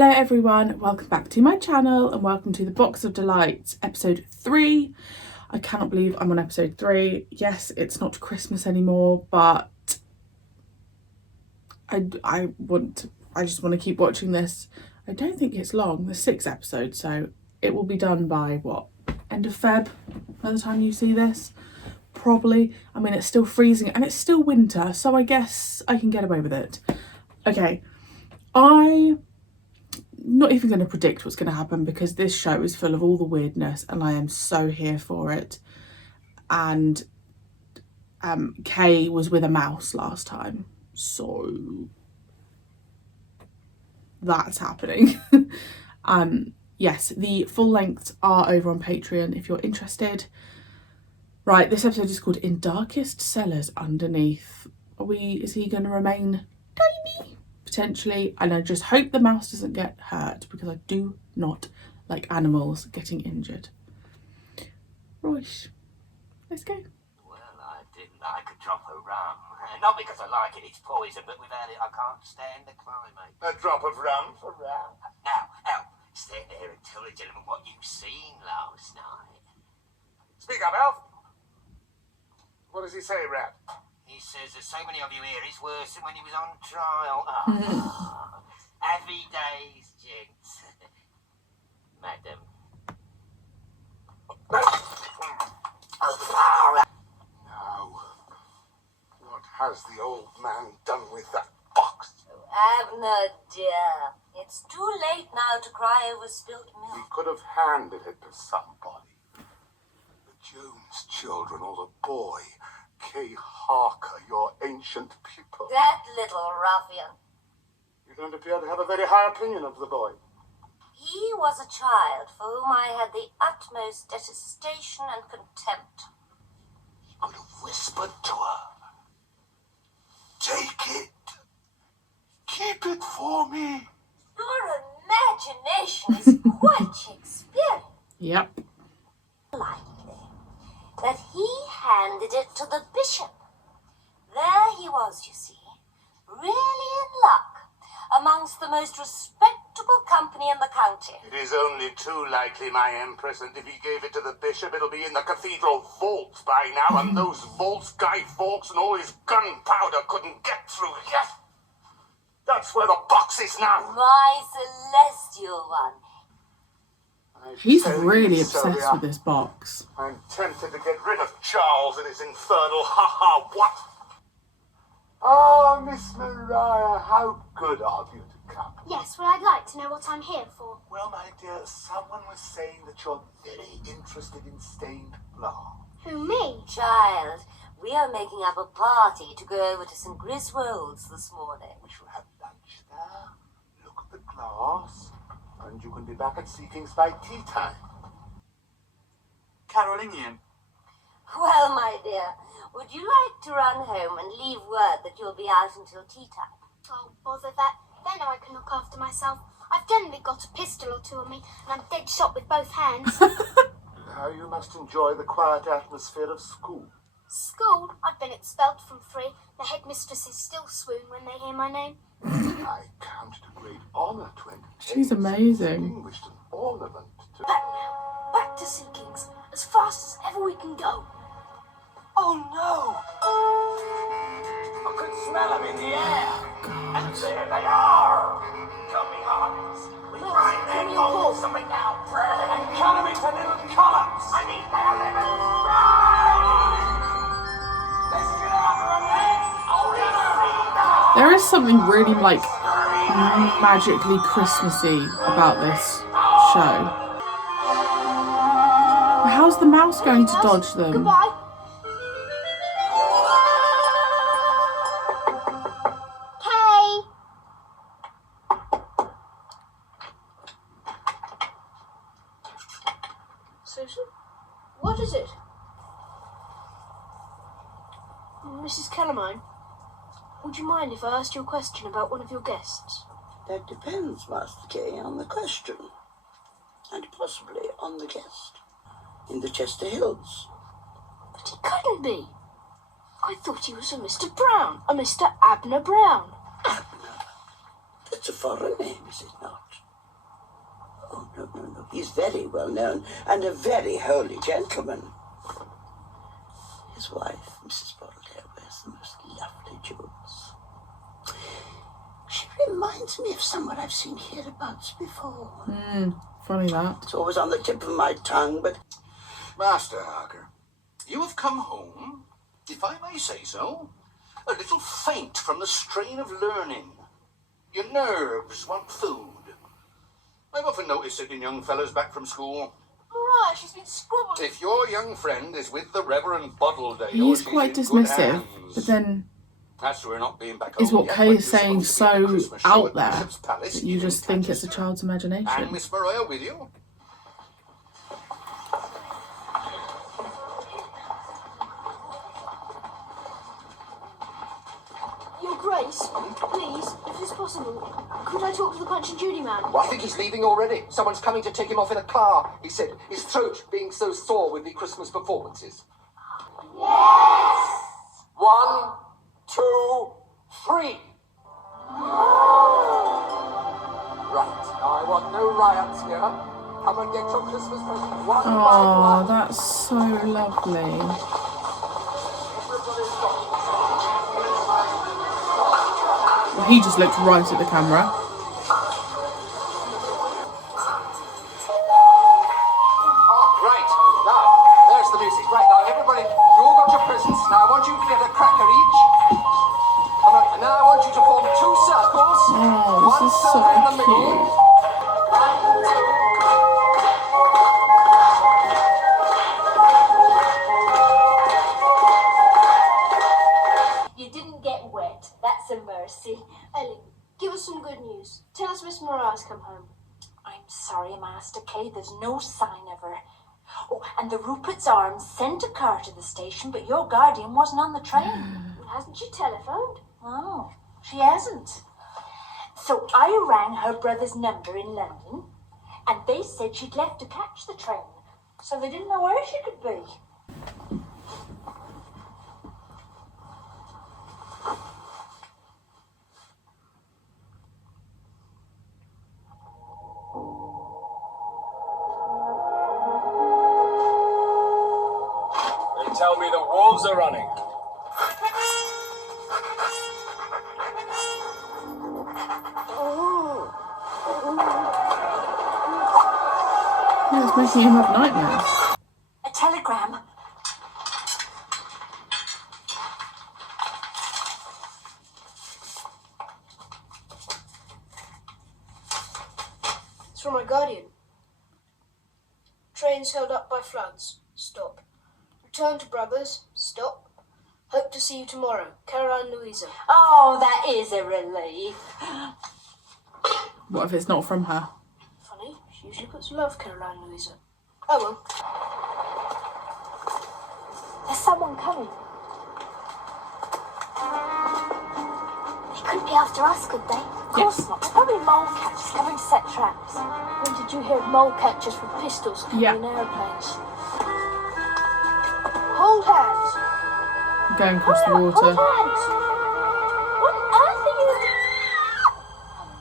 Hello everyone, welcome back to my channel and welcome to the Box of Delights episode 3. I cannot believe I'm on episode 3. Yes, it's not Christmas anymore, but I just want to keep watching this. I don't think it's long, there's 6 episodes, so it will be done by what, end of Feb by the time you see this? Probably. I mean, it's still freezing and it's still winter, so I guess I can get away with it. Okay, I'm not even going to predict what's going to happen because this show is full of all the weirdness and I am so here for it. And Kay was with a mouse last time, so that's happening. Yes, the full lengths are over on Patreon if you're interested. Right, this episode is called In Darkest Cellars Underneath. Is he going to remain tiny? Potentially, and I just hope the mouse doesn't get hurt because I do not like animals getting injured. Right, let's go. Well, I didn't like a drop of rum. Not because I like it, it's poison, but without it I can't stand the climate. A drop of rum for rum. Now, stand there and tell the gentleman what you've seen last night. Speak up, Alf. What does he say, Rat? He says there's so many of you here, it's worse than when he was on trial. Oh, happy days, gents. Madam. Now, what has the old man done with that box? Abner, dear, it's too late now to cry over spilt He milk. could have handed it to somebody. The Jones children or the boy, Kay Harker, your ancient pupil. That little ruffian. You don't appear to have a very high opinion of the boy. He was a child for whom I had the utmost detestation and contempt. He could have whispered to her. Take it. Keep it for me. Your imagination is quite Shakespearean. Yep. Likely that he handed it to the bishop. There he was, you see, really in luck, amongst the most respectable company in the county. It is only too likely, my empress, and if he gave it to the bishop, it'll be in the cathedral vaults by now, and those vaults Guy Fawkes and all his gunpowder couldn't get through yet. That's where the box is now. My celestial one. He's really obsessed with this box. I'm tempted to get rid of Charles and his infernal what? Oh, Miss Maria, how good of you to come. Yes, well, I'd like to know what I'm here for. Well, my dear, someone was saying that you're very interested in stained glass. Who, me? Child, we are making up a party to go over to St. Griswold's this morning. We shall have lunch there, look at the glass, and you can be back at Seekings by tea time. Carolingian. Well, my dear, would you like to run home and leave word that you'll be out until tea time? Oh, bother that. They know I can look after myself. I've generally got a pistol or two on me, and I'm dead shot with both hands. Now you must enjoy the quiet atmosphere of school. School? I've been expelled from 3. The headmistresses still swoon when they hear my name. I count it a great honour to entertain. She's amazing. Distinguished an ornament to... Back now. Back to Seekings. As fast as ever we can go. Oh no! I could smell them in the air. And there they are! Come me hearts. We grind their bones and we now pray. And cut them into little columns. I need their livers. Let's get out of there. There is something really like magically Christmassy about this show. How's the mouse going to dodge them? Goodbye. Kay! Susan? What is it? Mrs. Calamine, would you mind if I asked you a question about one of your guests? That depends, Master Kay, on the question. And possibly on the guest. In the Chester Hills. But he couldn't be. I thought he was a Mr. Brown, a Mr. Abner Brown. Abner? That's a foreign name, is it not? He's very well known and a very holy gentleman. His wife, Mrs. Marie-Clare, wears the most lovely jewels. She reminds me of someone I've seen hereabouts before. Funny that. It's always on the tip of my tongue, but... Master Harker, you have come home, if I may say so, a little faint from the strain of learning. Your nerves want food. I've often noticed it in young fellows back from school. Mariah, she's been squabbling. If your young friend is with the Reverend Bottledale, He is she's quite in good dismissive, hands. but then That's we're not being back is home what yet, Kay but is you're saying supposed to be at the so Christmas show out at there Bishop's Palace that you in just think it's a Tatterson. child's imagination. And Miss Maria with you. Your Grace, please, if it's possible, could I talk to the Punch and Judy man? Well, I think he's leaving already. Someone's coming to take him off in a car. He said his throat being so sore with the Christmas performances. Yes! 1, 2, 3. Right. Now I want no riots here. Come and get your Christmas present one by Oh, one. that's so lovely. Everybody's got Well, he just looked right at the camera. Right, now, there's the music. Right, now, everybody, you all got your presents. Now, I want you to get a cracker each. Come on, and now I want you to form 2 circles. Oh, this One is so circle in the middle. cute. You didn't get wet. That's a mercy. Ellie, give us some good news. Tell us Miss Mariah's come home. I'm sorry, Master Kay, there's no sign of her. Oh, and the Rupert's Arms sent a car to the station, but your guardian wasn't on the train. Well, hasn't she telephoned? Oh, she hasn't. So I rang her brother's number in London, and they said she'd left to catch the train, so they didn't know where she could be. They tell me the wolves are running. Yeah, it's making him have nightmares. A telegram. It's from my guardian. Trains held up by floods. Stop. Return to brothers. Stop. Hope to see you tomorrow. Caroline Louisa. Oh, that is a relief. What if it's not from her? Funny, she usually puts love, Caroline Louisa. Oh well. There's someone coming. They couldn't be after us, could they? Of course not. They're probably mole catchers coming to set traps. When did you hear of mole catchers with pistols coming Yeah. in aeroplanes? Hold hands! Going across the Hold water. hands! What on earth are you doing?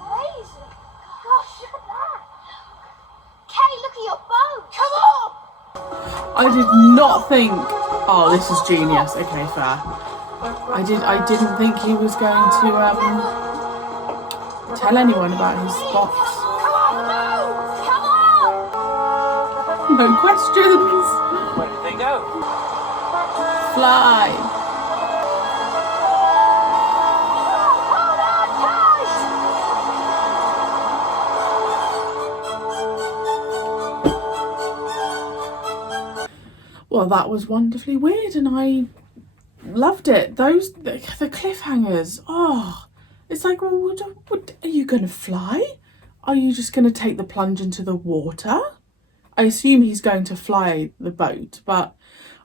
Amazing! Gosh, look at that! Kay, look at your boat! Come on! I did not think. Oh, this is genius. Okay, fair. I didn't think he was going to tell anyone about his box. Come on, move! Come on! No questions. Where did they go? Fly. Hold on tight! Well, that was wonderfully weird, and I loved it. The cliffhangers. Oh, it's like, well, what, are you going to fly? Are you just going to take the plunge into the water? I assume he's going to fly the boat, but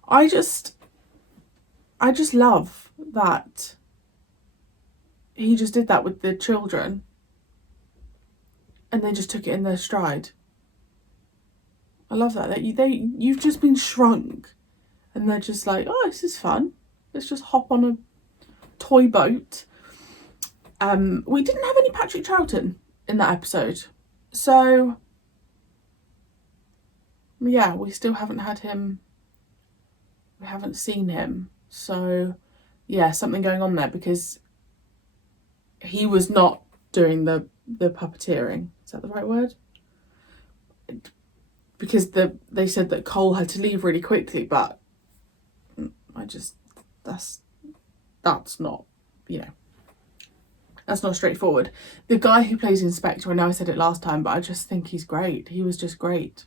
I just love that he just did that with the children, and they just took it in their stride. I love that you've just been shrunk, and they're just like, oh, this is fun. Let's just hop on a toy boat. We didn't have any Patrick Troughton in that episode, so yeah, we still haven't had him. We haven't seen him. So yeah, something going on there, because he was not doing the puppeteering. Is that the right word? Because they said that Cole had to leave really quickly, but I just, that's not, you know, that's not straightforward. The guy who plays Inspector, I know I said it last time, but I just think he's great. He was just great.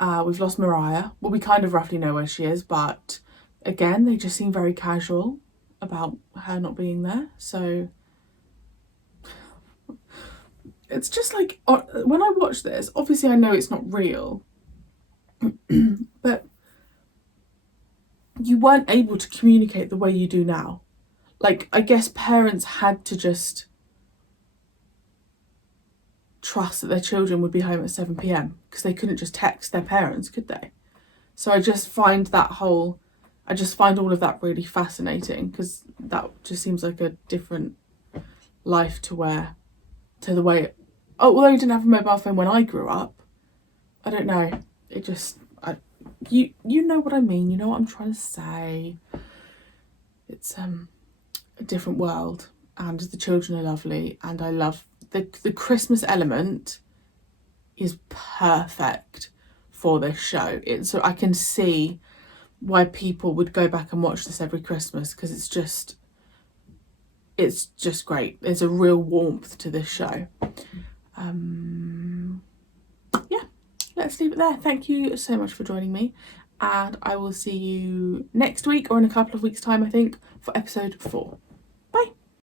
We've lost Mariah. Well, we kind of roughly know where she is, but again, they just seem very casual about her not being there. So it's just like, when I watch this, obviously I know it's not real, but you weren't able to communicate the way you do now. Like, I guess parents had to just trust that their children would be home at 7 p.m. because they couldn't just text their parents, could they? So I just find all of that really fascinating, because that just seems like a different life to the way, although you didn't have a mobile phone when I grew up. I don't know. It just, you know what I mean. You know what I'm trying to say. It's a different world, and the children are lovely, and I love the Christmas element is perfect for this show. So I can see why people would go back and watch this every Christmas, because it's just great. There's a real warmth to this show. Yeah, let's leave it there. Thank you so much for joining me, and I will see you next week, or in a couple of weeks' time, I think, for episode 4.